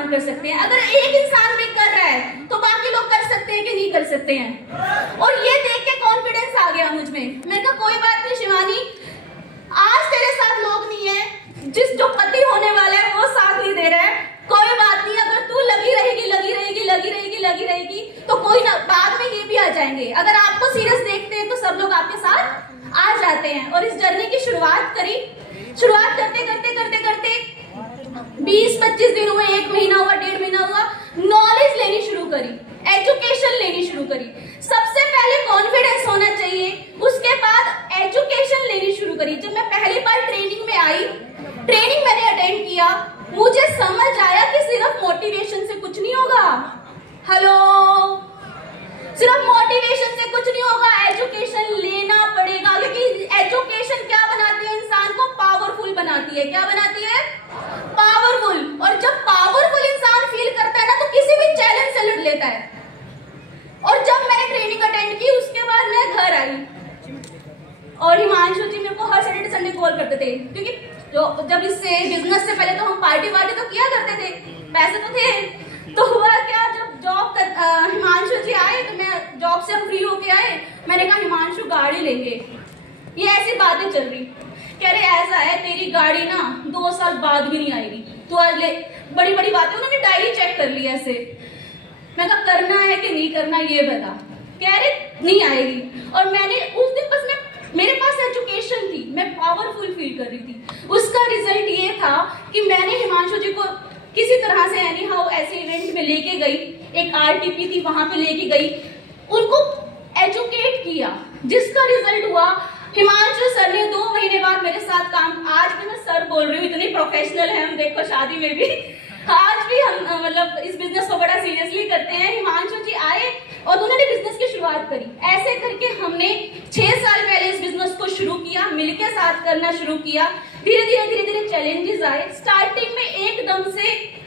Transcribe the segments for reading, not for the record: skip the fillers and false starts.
इंसान कर सकते हैं। अगर एक इंसान भी कर रहा है तो बाकी लोग कर सकते हैं कि नहीं कर सकते हैं। और ये देख के कॉन्फिडेंस आ गया मुझ में। मैं कहा कोई बात नहीं शिवानी, आज तेरे साथ लोग नहीं है, जो पति होने वाला है वो साथ नहीं दे रहा है, कोई बात नहीं, अगर तू लगी रहेगी तो कोई ना, बाद में ये भी आ जाएंगे। अगर आपको सीरियस देखते हैं तो सब लोग आपके साथ आ जाते हैं। और इस जर्नी की शुरुआत करते 20-25 दिन हुए, 1 महीना हुआ, 1.5 महीना हुआ, नॉलेज लेनी शुरू करी, एजुकेशन लेनी शुरू करी। सबसे पहले कॉन्फिडेंस होना चाहिए, उसके बाद एजुकेशन लेनी शुरू करी। जब मैं पहली बार ट्रेनिंग में आई, ट्रेनिंग मैंने अटेंड किया, मुझे समझ आया कि सिर्फ मोटिवेशन से कुछ नहीं होगा। हेलो, सिर्फ मोटिवेशन से कुछ नहीं होगा, एजुकेशन लेना पड़ेगा। क्योंकि एजुकेशन क्या बनाती है, इंसान को पावरफुल बनाती है। क्या बनाती है? पावरफुल। और जब पावरफुल इंसान फील करता है ना, तो किसी भी चैलेंज से लड़ लेता है। और जब मैंने ट्रेनिंग अटेंड की, उसके बाद मैं घर आई और हिमांशु जी मेरे को हर सैटरडे संडे कॉल करते थे। क्योंकि जब इससे बिजनेस से पहले तो हम पार्टी तो किया करते थे, पैसे तो थे। तो हुआ क्या, जब हिमांशु जी आए तो मैं जॉब से हम फ्री होके आए, मैंने कहा हिमांशु गाड़ी लेंगे। ये ऐसी बातें चल रही, कह रहे ऐसा है तेरी गाड़ी ना 2 साल बाद भी नहीं आएगी, तो आज ले। बड़ी बड़ी बातें, उन्होंने डायरी चेक कर ली ऐसे। मैं कहा करना है कि नहीं करना ये बता। कह रहे नहीं आएगी। और मैंने उस दिन बस मेरे पास एजुकेशन थी, मैं पावरफुल फील कर रही थी। उसका रिजल्ट ये था कि मैंने हिमांशु जी को किसी तरह से एनी हाउ ऐसे इवेंट में लेके गई, एक आरटीपी थी वहां पे लेके गई, उनको एजुकेट किया, जिसका रिजल्ट हुआ हिमांशु सर ने 2 महीने बाद मेरे साथ काम। आज भी मैं सर बोल रही हूँ, इतनी प्रोफेशनल है हम, देखो शादी में भी आज भी हम मतलब इस बिजनेस को बड़ा सीरियसली करते हैं। हिमांशु जी आए और उन्होंने बिजनेस की शुरुआत करी। ऐसे करके हमने 6 साल पहले इस बिजनेस को शुरू किया, मिलके साथ करना शुरू किया। धीरे धीरे चैलेंजेस आए। स्टार्टिंग में एकदम से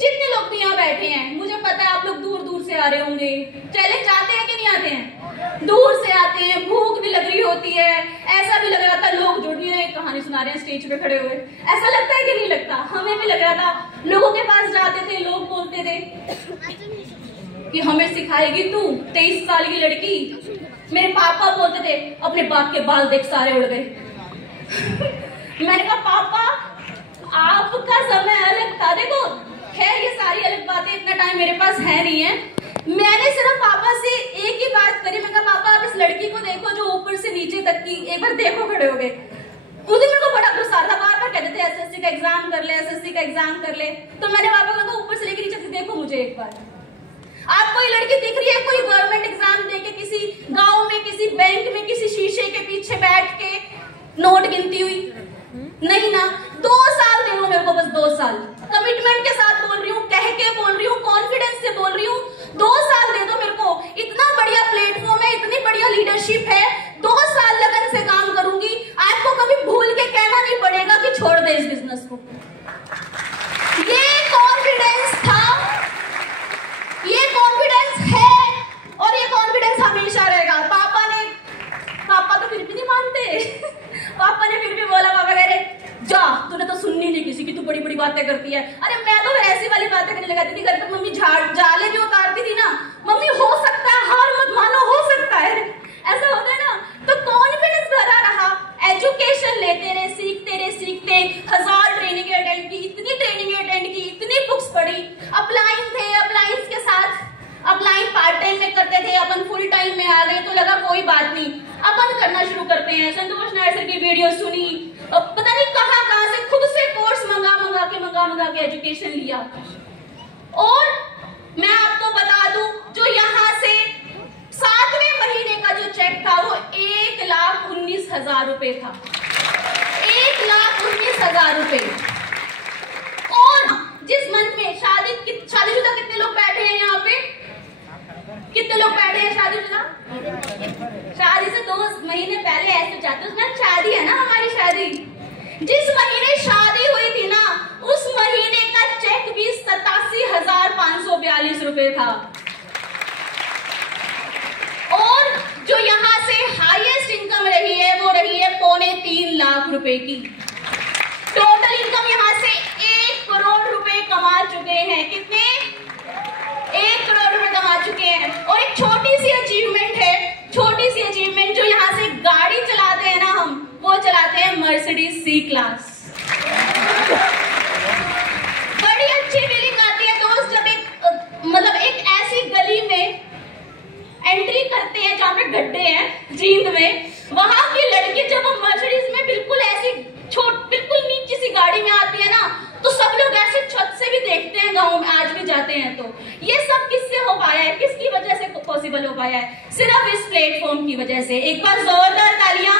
जितने लोग भी यहाँ बैठे हैं, मुझे पता है आप लोग दूर दूर से आ रहे होंगे। चैलेंज आते हैं कि नहीं आते हैं? दूर से आते हैं, भूख भी लग रही होती है, ऐसा भी लग रहा था लोग जुड़ नहीं रहे, कहानी सुना रहे हैं स्टेज पे खड़े हुए। ऐसा लगता है कि नहीं लगता? हमें भी लग रहा था। लोगों के पास जाते थे, लोग बोलते थे कि हमें सिखाएगी तू, 23 साल की लड़की। मेरे पापा बोलते थे अपने बाप के बाल देख सारे उड़ गए। मैंने कहा पापा आपका समय अलग था। देखो खैर ये सारी अलग बातें, इतना टाइम मेरे पास है नहीं है। मैंने सिर्फ पापा से एक ही बात करी, मैं कहा पापा आप इस लड़की को देखो जो ऊपर से नीचे तक की, एक बार देखो। खड़े हो गए। उस दिन मेरे को बड़ा गुस्सा था, बार बार कहते थे एसएससी का एग्जाम कर ले, एसएससी का एग्जाम कर ले। तो मैंने पापा को कहा ऊपर से लेकर नीचे तक देखो मुझे एक बार। आपको ये लड़की दिख रही है कोई गवर्नमेंट एग्जाम देके किसी गाँव में, किसी बैंक में, किसी शीशे के पीछे बैठ के नोट गिनती हुई? नहीं ना। 2 साल दे दो मेरे को, बस 2 साल। कमिटमेंट के साथ बोल रही हूँ, कह के बोल रही हूँ, कॉन्फिडेंस से बोल रही हूँ। 2 साल दे दो मेरे को। इतना बढ़िया प्लेटफॉर्म है, इतनी बढ़िया लीडरशिप है, 2 साल लगन से काम करूंगी। आपको कभी भूल के कहना नहीं पड़ेगा कि छोड़ दे इस बिजनेस को। ये कॉन्फिडेंस था, ये कॉन्फिडेंस है और ये कॉन्फिडेंस हमेशा रहेगा। पापा तो फिर भी नहीं मानते। पापा ने फिर भी बोला, पापा कह रहे जा, तूने तो सुननी नहीं किसी की, तू बड़ी बड़ी बातें करती है। अरे मैं तो ऐसी वाली बातें करने लगाती थी। घर पर मम्मी जाले भी उतारती थी ना, मम्मी हो सकता है, हार मत मानो, हो सकता है, ऐसा होता है ना। तो कॉन्फिडेंस भरा रहा, एजुकेशन लेते रहे, सीखते 1000 ट्रेनिंग अटेंड की, इतनी ट्रेनिंग अटेंड की, इतनी बुक्स पढ़ी। अपलाइन थे, अपलाइंस के साथ अपलाइन पार्ट टाइम में करते थे, अपन फुल टाइम में आ गए तो लगा कोई बात नहीं, अपन करना शुरू करते हैं। संतोष नायर सर की वीडियो सुनी, पता नहीं कहां से खुद से कोर्स मंगा के एजुकेशन लिया। और मैं आपको बता दूं, जो यहाँ से 7वें महीने का जो चेक था वो 1,19,000 रुपए था। 1,19,000 रुपए। और जिस मंथ में शादीशुदा कितने लोग बैठे हैं यहाँ पे? कितने लोग बैठे हैं शादीशुदा? शादी से 2 महीने पहले ऐसे जाते, उसमें शादी है ना, हमारी शादी। जिस महीने शादी हुई थी ना, उस महीने का चेक भी 87,542 रुपए था। और जो यहाँ से हाईएस्ट इनकम रही है वो रही है 2.25 लाख रुपए की। टोटल इनकम यहाँ से 1 करोड़ रुपए कमा चुके हैं। Mercedes C class. बड़ी अच्छी फीलिंग आती है दोस्त जब एक ऐसी गली में एंट्री करते हैं जहां पे गड्ढे हैं जींद में, वहां की लड़की जब हम मर्सिडीज में बिल्कुल ऐसी बिल्कुल नीची सी गाड़ी में आती है ना, तो सब लोग ऐसे छत से भी देखते हैं, गांव में आज भी जाते हैं। तो ये सब किससे हो पाया है, किसकी वजह से पॉसिबल हो पाया है? सिर्फ इस प्लेटफॉर्म की वजह से। एक बार जोरदार तालियां